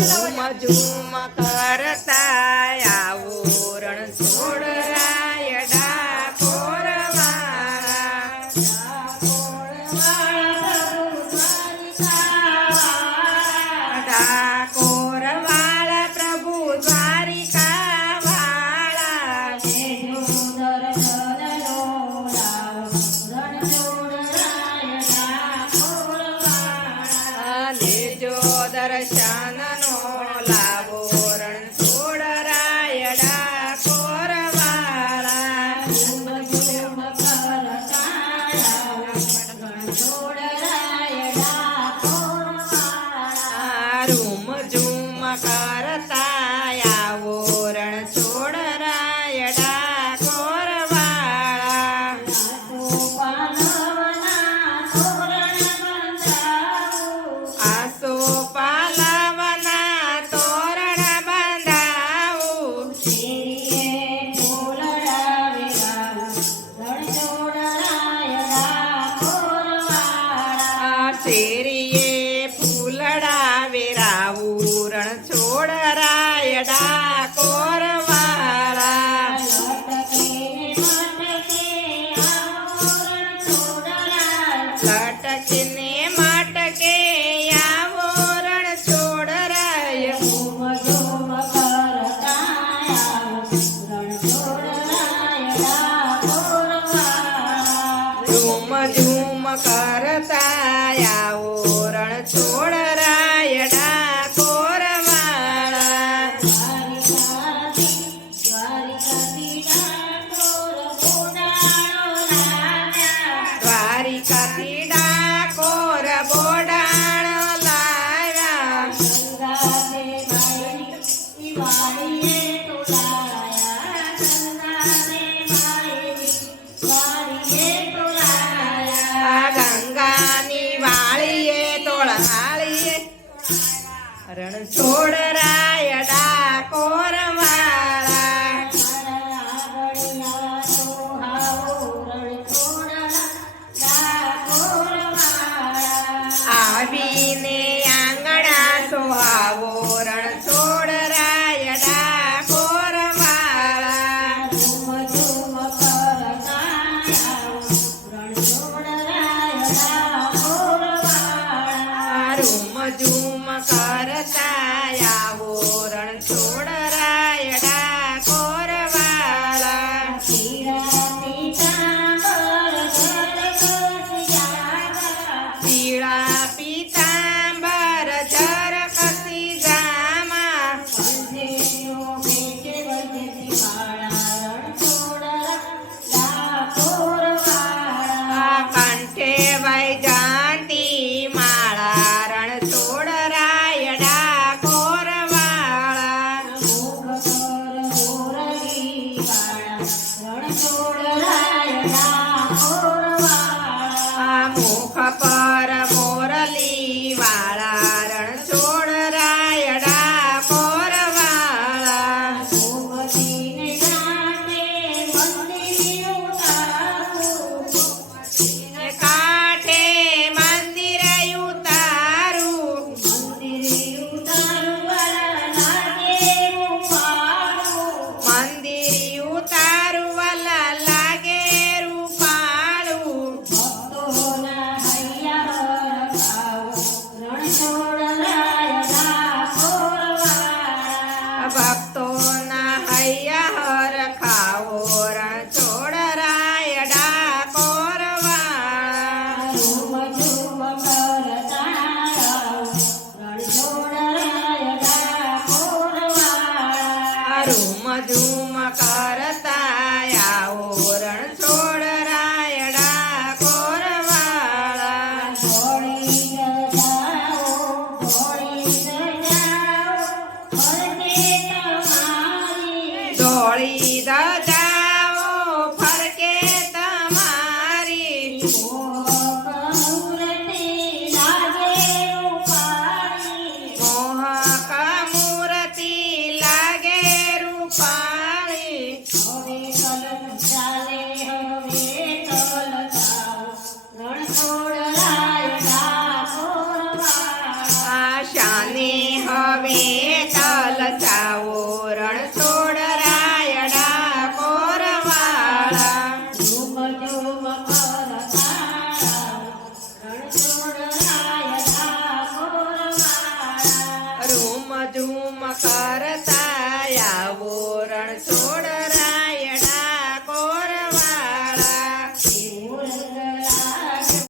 zoom zoom કરતા આવો રણછોડ રાયડા ડાકોરવાળા પ્રભુ દ્વારિકાવાળા લેજો દર્શનનો લાવો રણછોડ રાયડા કોરવાળા રૂમ ઝૂમ કરતા આવો રણછોડ રાયડા કોરવાળા આસો પાલવના તોરણ બંધાવું શેરીએ ફૂલડા વેરાવું રણછોડ રાયડા કોરવાળા લટકને માટકે આવો રણછોડ રાય ઝૂમ ઝૂમ કરતા આવો રણછોડ રાયડા કોરવાળા દ્વારિકાથી ડાકોર બોડાણો લાવ્યા ગંગાની વાળીએ તોળાળીએ રણછોડ રાયડા કોરવાળા આવીને આંગણા સોહાવો રણછોડ રાયડા કોરવાળા રૂમ ઝૂમ કરતા આવો રણછોડ રાયડા કોરવાળા પીળા પીતાંબર ઝરકતી જામા કંઠે વૈજયંતી માળા રણછોડ રાયડા કોરવાળા મુખ પર મોરલી વાળા રણછોડ રાયડા કોરવાળા કાંઠે મંદિર ઉતારું મંદિર ઉતારું વાલા લાગે રૂપાળું ભક્તોના હૈયા હરખાવો રણછોડ રાયડા કોરવાળા રૂમ ઝૂમ કરતા આવો રણછોડ રાયડા કોરવાળા દોડી દજાઓ ફરકે તમારી મોહક મૂર્તિ લાગે રૂપાળી આશાને હવે વાળા